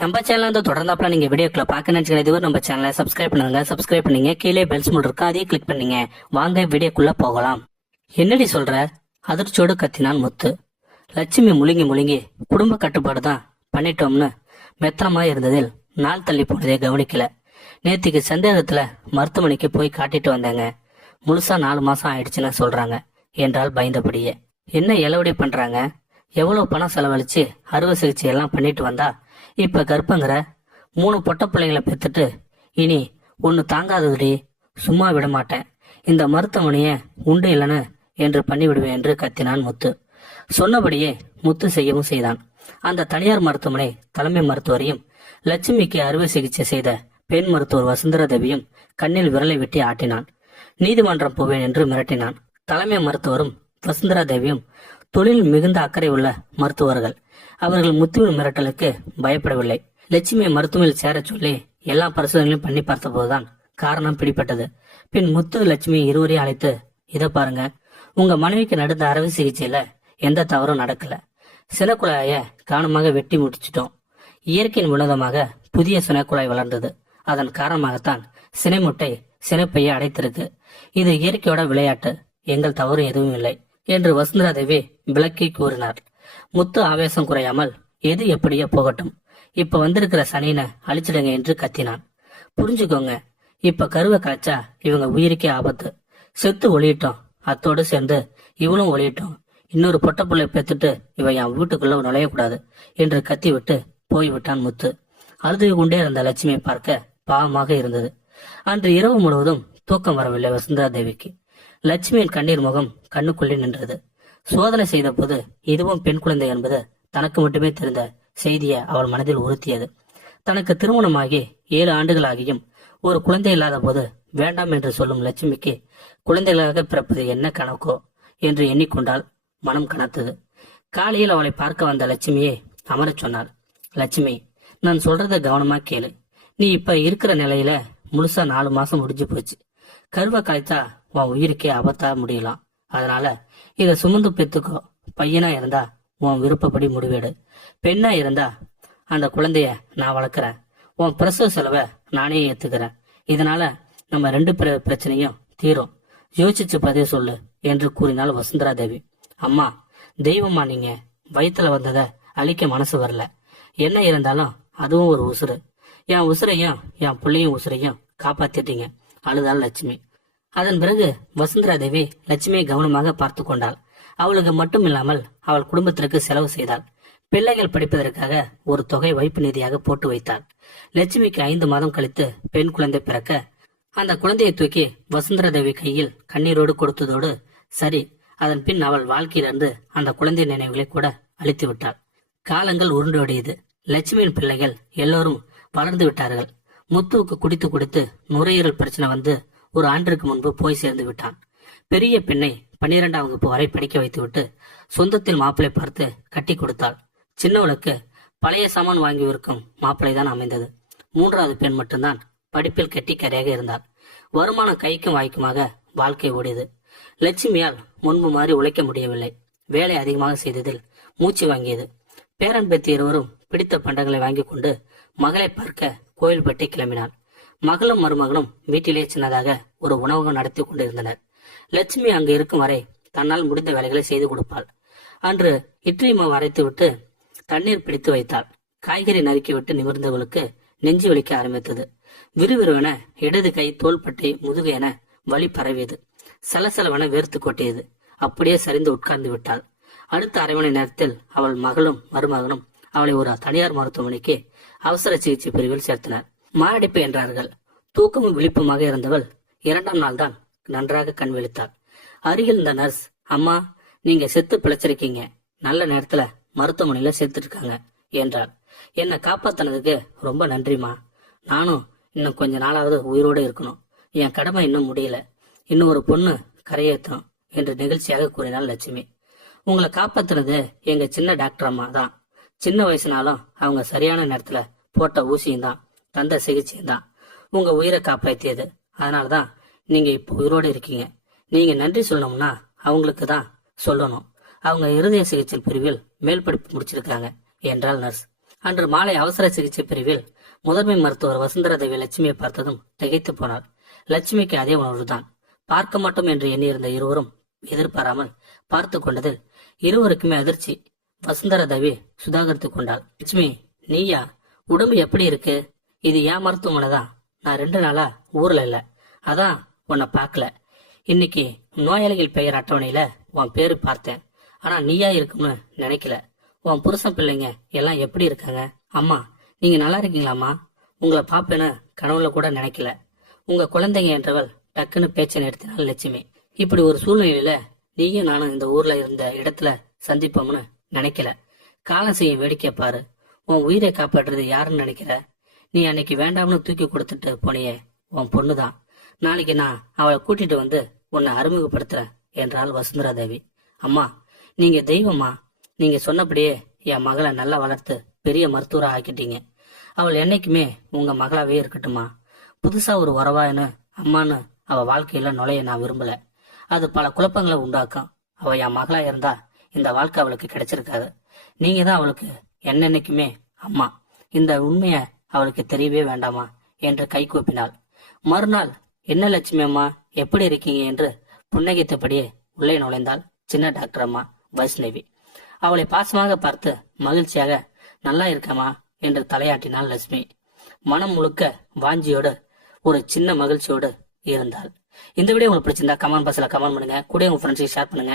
நம்ம சேனல் வந்து தொடர்ந்தாப்புல நீங்க வீடியோக்களை பார்க்க நினைச்சீங்க இதுவரை நம்ம சேனலை சப்ஸ்கிரைப் பண்ணுங்க. சப்ஸ்கிரைப் பண்ணீங்க, கீழே பெல் சிம்பல் இருக்கு, அதையும் கிளிக் பண்ணீங்க. வாங்க வீடியோக்குள்ள போகலாம். என்னடி சொல்ற? அதிர்ச்சியோடு கத்தினான் முத்து. லட்சுமி முழுங்கி முழுங்கி குடும்ப கட்டுப்பாடு தான் பண்ணிட்டோம்னு மெத்தனமா இருந்ததில் நாள் தள்ளி போனதே கவனிக்கல. நேத்திக்கு சந்தேகத்துல மருத்துவமனைக்கு போய் காட்டிட்டு வந்தாங்க. முழுசா 4 மாசம் ஆயிடுச்சுன்னு சொல்றாங்க என்றால் பயந்தபடியே. என்ன இளவடி பண்றாங்க? எவ்வளவு பணம் செலவழிச்சு அறுவை சிகிச்சை எல்லாம் பண்ணிட்டு வந்தா இப்ப கர்ப்பங்கிற 3 பொட்ட பிள்ளைங்களை பெத்துட்டு இனி ஒன்னு தாங்காததுடி. சும்மா விட மாட்டேன். இந்த மருத்துவமனைய உண்டு இல்லைன்னு என்று பண்ணிவிடுவேன் என்று கத்தினான் முத்து. சொன்னபடியே முத்து செய்யவும் செய்தான். அந்த தனியார் மருத்துவமனை தலைமை மருத்துவரையும் லட்சுமிக்கு அறுவை சிகிச்சை செய்த பெண் மருத்துவர் வசுந்தரா தேவியும் கண்ணில் விரலை வெட்டி ஆட்டினான். நீதிமன்றம் போவேன் என்று மிரட்டினான். தலைமை மருத்துவரும் வசுந்தரா தேவியும் தொழில் மிகுந்த அக்கறை உள்ள மருத்துவர்கள். அவர்கள் முத்துவின் மிரட்டலுக்கு பயப்படவில்லை. லட்சுமியை மருத்துவமனையில் சேர சொல்லி எல்லா பரிசோதனைகளையும் பண்ணி பார்த்தபோதுதான் காரணம் பிடிப்பட்டது. பின் முத்து லட்சுமி இருவரையும் அழைத்து, இதை பாருங்க, உங்க மனைவிக்கு நடந்த அறுவை சிகிச்சையில எந்த தவறும் நடக்கல. சினக்குழாய கவனமாக வெட்டி முடிச்சிட்டோம். இயற்கையின் வினோதமாக புதிய சினக்குழாய் வளர்ந்தது. அதன் காரணமாகத்தான் சினை முட்டை சினைப்பையை அடைத்திருக்கு. இது இயற்கையோட விளையாட்டு. எங்கள் தவறு எதுவும் இல்லை என்று வசுந்தரா தேவி விளக்கி கூறினார். முத்து ஆவேசம் குறையாமல், எது எப்படியோ போகட்டும், இப்ப வந்திருக்கிற சனியனை அழிச்சிடுங்க என்று கத்தினான். புரிஞ்சுக்கோங்க, இப்ப கருவை கலைச்சா இவங்க உயிருக்கே ஆபத்து. செத்து ஒளியிட்டோம், அத்தோடு சேர்ந்து இவளும் ஒளியிட்டோம். இன்னொரு பொட்ட பிள்ளை பெத்துட்டு இவ என் வீட்டுக்குள்ள நுழையக்கூடாது என்று கத்தி விட்டு போய்விட்டான் முத்து. அழுது கொண்டே இருந்த லட்சுமியை பார்க்க பாவமாக இருந்தது. அன்று இரவு முழுவதும் தூக்கம் வரவில்லை வசுந்தரா தேவிக்கு. லட்சுமியின் கண்ணீர் முகம் கண்ணுக்குள்ளே நின்றது. சோதனை செய்த போது இதுவும் பெண் குழந்தை என்பது தனக்கு மட்டுமே தெரிந்த செய்தியை அவள் மனதில் உறுத்தியது. தனக்கு திருமணமாகி 7 ஆண்டுகளாகியும் ஒரு குழந்தை இல்லாத போது வேண்டாம் என்று சொல்லும் லட்சுமிக்கு குழந்தைகளாக பிறப்பது என்ன கணக்கோ என்று எண்ணிக்கொண்டால் மனம் கனத்தது. காலையில் அவளை பார்க்க வந்த லட்சுமியை அமரச் சொன்னாள். லட்சுமி, நான் சொல்றத கவனமா கேளு. நீ இப்ப இருக்கிற நிலையில முழுசா 4 மாசம் முடிஞ்சு போச்சு. கருவை காய்ச்சா உன் உயிருக்கே ஆபத்தா முடியலாம். அதனால இத சுமந்து பெத்துக்கோ. பையனா இருந்தா உன் விருப்பப்படி முடிவெடு. பெண்ணா இருந்தா அந்த குழந்தைய நான் வளர்க்குறேன். உன் பிரசவ செலவை நானே ஏத்துக்கிறேன். இதனால நம்ம 2 பிரச்சனையும் தீரும். யோசிச்சு பதிவு சொல்லு என்று கூறினாள் வசுந்தரா தேவி. அம்மா, தெய்வமா நீங்க? வயிற்றுல வந்ததை அழிக்க மனசு வரல. என்ன இருந்தாலும் அதுவும் ஒரு உசுறு. என் உசுரையும் என் பிள்ளையும் உசுரையும் காப்பாத்திட்டீங்க அழுதாள் லட்சுமி. அதன் பிறகு வசுந்தரா தேவி லட்சுமியை கவனமாக பார்த்து கொண்டாள். அவளுக்கு மட்டும் இல்லாமல் அவள் குடும்பத்திற்கு செலவு செய்தாள். பிள்ளைகள் படிப்பதற்காக ஒரு தொகை வைப்பு நிதியாக போட்டு வைத்தாள். லட்சுமிக்கு 5 மாதம் கழித்து பெண் குழந்தை பிறக்க அந்த குழந்தையை தூக்கி வசுந்தரா தேவி கையில் கண்ணீரோடு கொடுத்ததோடு சரி, அதன் பின் அவள் வாழ்க்கையிலிருந்து அந்த குழந்தை நினைவுகளை கூட அழித்து விட்டாள். காலங்கள் உருண்டோடியது. லட்சுமியின் பிள்ளைகள் எல்லோரும் வளர்ந்து விட்டார்கள். முத்துவுக்கு குடித்து குடித்து நுரையீரல் பிரச்சனை வந்து ஒரு ஆண்டிற்கு முன்பு போய் சேர்ந்து விட்டான். பெரிய பெண்ணை 12ஆம் வகுப்பு வரை படிக்க வைத்துவிட்டு சொந்தத்தில் மாப்பிளை பார்த்து கட்டி கொடுத்தாள். சின்னவளுக்கு பழைய சாமான் வாங்கி விற்கும் மாப்பிளை தான் அமைந்தது. 3வது பெண் மட்டும்தான் படிப்பில் கெட்டிக்கரையாக இருந்தாள். வருமானம் கைக்கும் வாய்க்குமாக வாழ்க்கை ஓடியது. லட்சுமியால் முன்பு மாதிரி உழைக்க முடியவில்லை. வேலை அதிகமாக செய்ததில் மூச்சு வாங்கியது. பேரன் பேத்தி இருவரும் பிடித்த பண்டங்களை வாங்கி கொண்டு மகளை பார்க்க கோயில்பட்டி கிளம்பினாள். மகளும் மருமகனும் வீட்டிலே சின்னதாக ஒரு உணவகம் நடத்தி கொண்டிருந்தனர். லட்சுமி அங்கு இருக்கும் வரை தன்னால் முடிந்த வேலைகளை செய்து கொடுப்பாள். அன்று இட்லி மாவு அரைத்து விட்டு தண்ணீர் பிடித்து வைத்தாள். காய்கறி நறுக்கிவிட்டு நிமிர்ந்தவளுக்கு நெஞ்சு வலிக்க ஆரம்பித்தது. விறுவிறுவென இடது கை, தோள்பட்டை, முதுகு என வலி பரவியது. சலசலவென வேர்த்து கொட்டியது. அப்படியே சரிந்து உட்கார்ந்து விட்டாள். அடுத்த அரை மணி நேரத்தில் அவள் மகளும் மருமகனும் அவளை ஒரு தனியார் மருத்துவமனைக்கு அவசர சிகிச்சை பிரிவில் சேர்த்தனர். மாரடைப்பு என்றார்கள். தூக்கமும் விழிப்புமாக இருந்தவள் 2ஆம் நாள் தான் நன்றாக கண் விழித்தாள். அருகில் இந்த நர்ஸ், அம்மா, நீங்க செத்து பிழைச்சிருக்கீங்க. நல்ல நேரத்துல மருத்துவமனையில சேர்த்துருக்காங்க என்றாள். என்னை காப்பாத்தினதுக்கு ரொம்ப நன்றிமா. நானும் இன்னும் கொஞ்ச நாளாவது உயிரோடு இருக்கணும். என் கடமை இன்னும் முடியல. இன்னும் ஒரு பொண்ணு கரையேற்றும் என்று நிகழ்ச்சியாக கூறினாள் லட்சுமி. உங்களை காப்பாத்துனது எங்க சின்ன டாக்டர் அம்மா தான். சின்ன வயசுனாலும் அவங்க சரியான நேரத்துல போட்ட ஊசியும் தான், தந்த சிகிச்சையும் தான் உங்க உயிரை காப்பாற்றியது. அதனாலதான் நீங்க இப்போ உயிரோடு இருக்கீங்க. நீங்க நன்றி சொல்லணும்னா அவங்களுக்கு தான் சொல்லணும். அவங்க இருதய சிகிச்சை பிரிவில் மேல் படிப்பு முடிச்சிருக்காங்க என்றாள் நர்ஸ். அன்று மாலை அவசர சிகிச்சை பிரிவில் முதன்மை மருத்துவர் வசுந்தரா தேவி லட்சுமியை பார்த்ததும் திகைத்து போனார். லட்சுமிக்கு அதே உணர்வுதான். பார்க்க மாட்டோம் என்று எண்ணியிருந்த இருவரும் எதிர்பாராமல் பார்த்து கொண்டதில் இருவருக்குமே அதிர்ச்சி. வசுந்தரா தேவி சுதாகரித்துக் கொண்டாள். லட்சுமி, நீயா? உடம்பு எப்படி இருக்கு? இது ஏன் மருத்துவமனை தான். நான் 2 நாளா ஊர்ல இல்ல, அதான் உன்னை பார்க்கல. இன்னைக்கு நோயாளிகள் பெயர் அட்டவணையில உன் பேரு பார்த்தேன். ஆனா நீயா இருக்கும்னு நினைக்கல. உன் புருஷன் பிள்ளைங்க எல்லாம் எப்படி இருக்காங்க? அம்மா, நீங்க நல்லா இருக்கீங்களாம்மா? உங்களை பாப்பேன்னு கனவுல கூட நினைக்கல. உங்க குழந்தைங்க என்றவள் டக்குன்னு பேச்சை நிறுத்தினாள் லட்சுமி. இப்படி ஒரு சூழ்நிலையில நீயும் நானும் இந்த ஊர்ல இருந்த இடத்துல சந்திப்போம்னு நினைக்கல. காலம் செய்யும் வேடிக்கை பாரு. உன் உயிரை காப்பாற்றுறது யாருன்னு நினைக்கிற? நீ அன்னைக்கு வேண்டாம்னு தூக்கி கொடுத்துட்டு போனியே, உன் பொண்ணுதான். நாளைக்கு நான் அவளை கூட்டிட்டு வந்து உன்னை அறிமுகப்படுத்துறேன் என்றாள் வசுந்தரா தேவி. அம்மா, நீங்க தெய்வம்மா. நீங்க சொன்னபடியே என் மகளை நல்லா வளர்த்து பெரிய மருத்துவரா ஆக்கிட்டீங்க. அவள் என்னைக்குமே உங்க மகளாவே இருக்கட்டுமா. புதுசா ஒரு உறவான்னு அம்மான்னு அவ வாழ்க்கையில நுழைய நான் விரும்பல. அது பல குழப்பங்களை உண்டாக்கும். அவ என் மகளா இருந்தா இந்த வாழ்க்கை அவளுக்கு கிடைச்சிருக்காது. நீங்க தான் அவளுக்கு என்னன்னைக்குமே அம்மா. இந்த உண்மைய அவளுக்கு தெரியவே வேண்டாமா என்று கை கூப்பினாள். மறுநாள், என்ன லட்சுமி அம்மா, எப்படி இருக்கீங்க என்று புன்னகைத்தபடியே உள்ளே நுழைந்தாள் சின்ன டாக்டர் அம்மா வைஷ்ணவி. அவளை பாசமாக பார்த்து மகிழ்ச்சியாக, நல்லா இருக்கமா என்று தலையாட்டினாள் லட்சுமி. மனம் முழுக்க வாஞ்சியோடு ஒரு சின்ன மகிழ்ச்சியோடு இருந்தாள். இந்த வீடியோ உங்களுக்கு பிடிச்சிருந்தா கமெண்ட் பாக்ஸ்ல கமெண்ட் பண்ணுங்க. கூட உங்க ஃப்ரெண்ட்ஸுக்கு ஷேர் பண்ணுங்க.